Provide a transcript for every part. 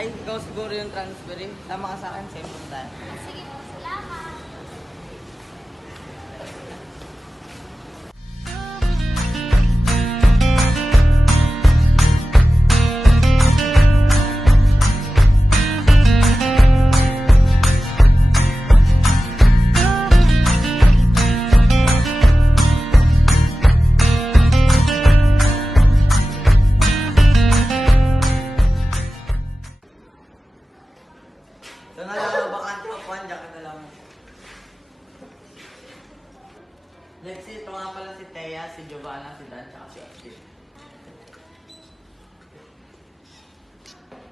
Ay, ikaw siguro yung transferee. Tama ka sa akin, same room tayo. Sige po, salamat. So nga lang, bakante mapuan, dyan ka na lang. Lexi, ito nga pala si Thea, si Giovanna, si Dan, tsaka si Austin.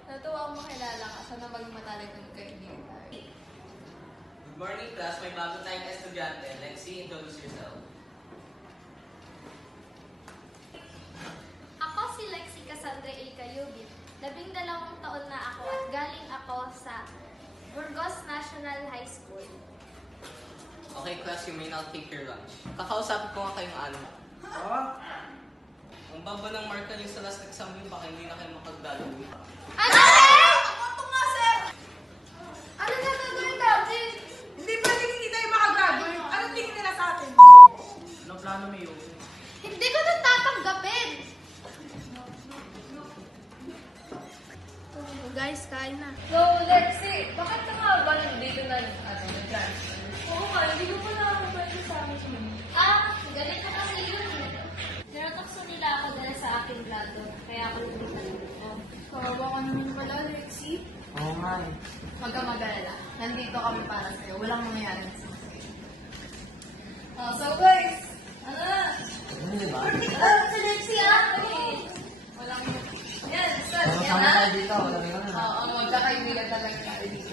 Natuwa akong makilala ka. Sana maging matalik kami kaibigan. Good morning, class. May bago tayong estudyante. Lexi, introduce yourself. Ako si Lexi Cassandra A. Cayubit. 12 taon na ako at galing ako sa Burgos National High School. Okay, class, you may now take your lunch. Kakausapin ko nga kayong ano. Ang baba ng marka niyo sa last exam niyo, baka hindi na kayo makagdalo. Ano? Ako nga, sir! Ano na gagawin natin? Hindi pwede hindi tayo makagagoy. Anong tingin nila sa atin? Anong plano mo yun? Hindi ko na tatanggapin! Guys, kain na. So, Lexi, bakit ka nga ba nandito na nag-transfer? Oo nga, hindi ko pa nakakapwede sa amin sa mga. Ganito kasi yun. Tinatakso nila ako dahil sa aking grado. Kaya ako lumita dito. Kawawa ka naman pala, Lexi. Oo nga eh. Huwag ka mag-alala. Nandito kami para sa'yo. Walang mangyayari sa so guys, ano na? Ano diba? Si Lexi, walang yan, sir. Yan na. dito, wala may ano. Oo, magkakaibigan talaga tayo dito.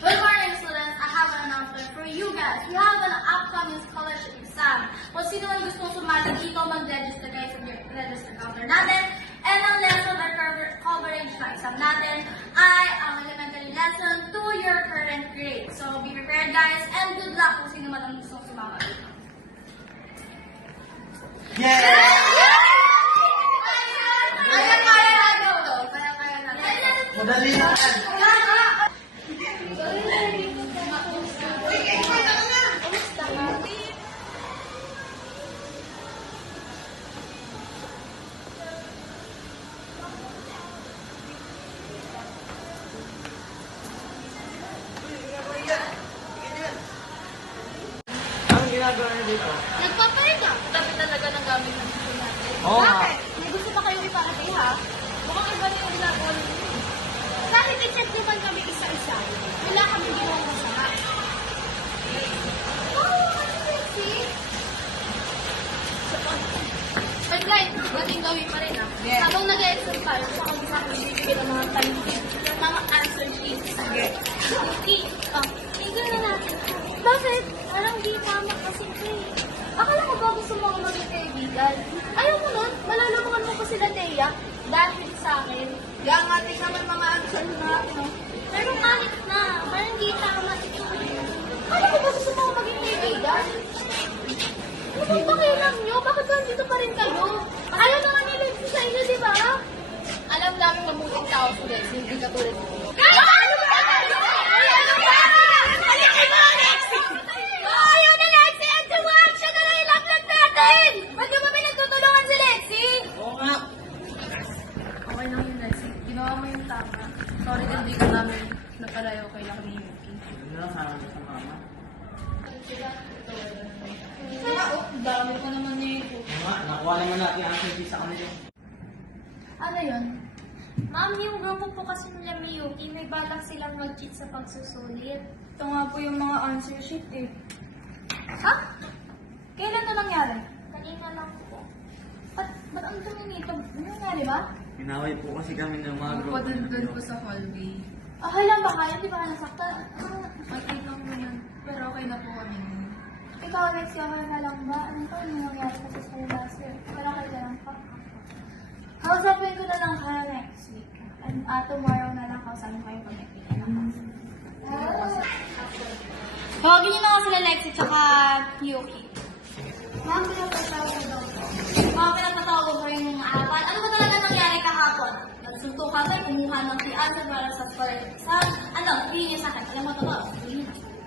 Good morning, students. I have an announcement for you guys. We have an upcoming scholarship exam. Kung sino man gustong sumali dito, mag-register kayo sa register counter natin. And ang lesson or coverage na exam natin ay ang elementary lesson to your current grade. So, be prepared guys, and good luck kung sino man ang gustong sumama dito. Yeah! Kaya natin to. Kaya natin. Madali na yan! Anong ginagawa niyo dito? Nagpapahinga. Tabi talaga ng gamit ng gusto natin. Oo nga. May gusto pa kayong ipakatay ha? Mukhang iba na yung ginagawa ninyo. Kahit i-check naman kami isa-isa, wala kami ginawang masama. But guys, mating gawin pa rin ah. Yes. Habang nag-exam tayo, baka bisa kami bibigyan ng mga time sheets, mga answer sheets. Okay. Tingnan na natin. Bakit? Parang di tama kasi ito eh. Akala ko ba gusto mo ako maging kaibigan? Ayaw mo nun, malalamangan mo ko sila Thea dahil sa akin. Yang ating naman mga answer natin. No? Pero kahit na, parang di tama ito eh. Akala ko ba gusto mo ako maging kaibigan? Ano bang pakialam nyo? Bakit ba dito pa rin kayo? Ayaw naman ni Lexi sa inyo, di ba? Alam namin mabuting tao si Lexi, hindi katulad mo. Kaya ano ba? Ayaw na Lexi! And to watch! Siya na lang ilaplag natin! Ba't yung ba pinagtutulungan si Lexi? Oo nga. Okay lang yun, Lexi. Ginawa mo yung tama. Sorry din di ka namin napalayo kay lang ni Yuki. Hindi lang sana sa mama. Dami ko naman nito. Oo nga, nakuha naman natin ang answer sa kanila. Ano yun? Ma'am, yung grupo po kasi nila Miyuki, may balak silang mag-cheat sa pagsusulit. Ito nga po yung mga answer sheet eh. Ha? Kailan na nangyari? Kanina lang po. Ba't ang dumi nito? Ano nangyari ba? Pinaway po kasi kami ng mga Ako doon po sa hallway. Okay lang ba kayo? Di ba ka nasaktan? Okay lang naman. Pero okay na po kami. Ikaw, Lexi, okay na lang ba? Ano pa yung nangyari kasi sa'yo last year? Wala kayo na lang pa? Kausapin ko na lang kayo next week. And tomorrow na lang kausapin kayo pag nakita na kasi. Tawagin niyo na nga sila Lexi tsaka Yuki. Ma'am, pinapatawag ko daw po. Pinapatawag ko yung apat. Ano ba talaga nangyari kahapon? Nagsuntukan kami, kumuha ng answer para sa scholarship exam. Ano, tingin niyo sa akin. Alam mo ito ba?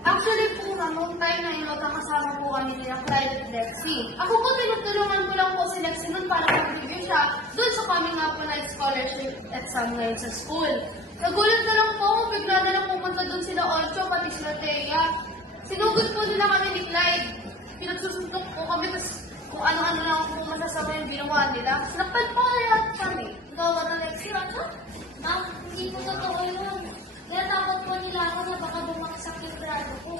Actually po, ma'am, nung time na yun, magkakasama po kami nila Clyde at Lexi. Ako po, tinutulungan ko lang po si Lexi nun para mag-review siya doon sa kami nga po na scholarship exam ngayon sa school. Nagulat na lang po ako, bigla na lang pumunta doon sila Ocho, pati sila Thea. Sinugod po nila kami ni Clyde. Pinagsusuntok po kami, tapos kung ano-ano lang po masasama yung ginawa nila. Sinaktan po lahat kami. Ikaw ba na Lexi? Ano? Ma'am, hindi po totoo yun. Kaya takot po nila ako na baka bumaksak yung grado ko.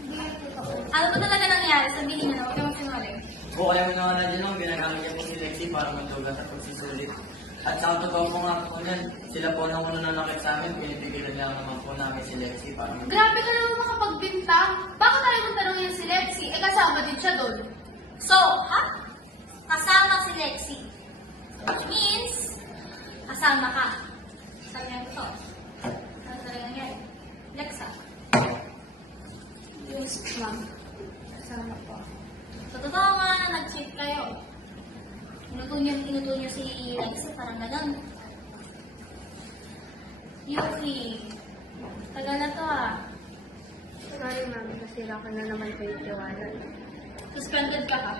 Hindi po ako. Ano ba talaga nangyari? Sabihin niyo na, huwag kayong sinungaling. O kaya mo naman na din nung ginagamit niya po si Lexi para magdugat at pagsisulit. At sa totoo po nga po niyan, sila po nang una na nakit-examen, pinipigilan niya naman po namin si Lexi para Grabe ka naman makapagbintang. Bakit tayo mo tanongin si Lexi? Eh, kasama din siya doon. So, ha? Kasama si Lexi. Which means, kasama ka. Sabi niya ito. Ano talaga nangyari? Lexa. Yes, ma'am. Kasama po. So, totoo nga na nag-cheat kayo. Inuto niyo si Lexi, parang ganun. Yuki. Tagal na to ah. Sorry, ma'am. Nasira ko na naman po yung tiwala. Suspended ka ka.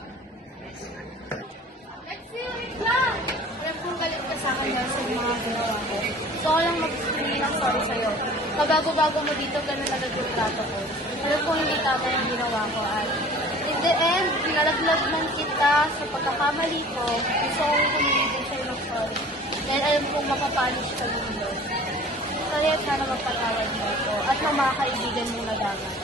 Lexi, wait lang! Kaya kung galit ka sa akin dahil sa mga ginawa ko, gusto ko lang mag-explain ng sorry sa'yo. Pag-bago-bago mo dito, ganun agad yung trato ko. Pero kung hindi tama yung ginawa ko at in the end, nalaglag man kita sa pagkakamali ko, gusto ko humingi din sa'yo ng sorry. Dahil alam kong mapapanish ka din doon. Sorry at sana mapatawad mo ako at ng mga kaibigan mo na dapat.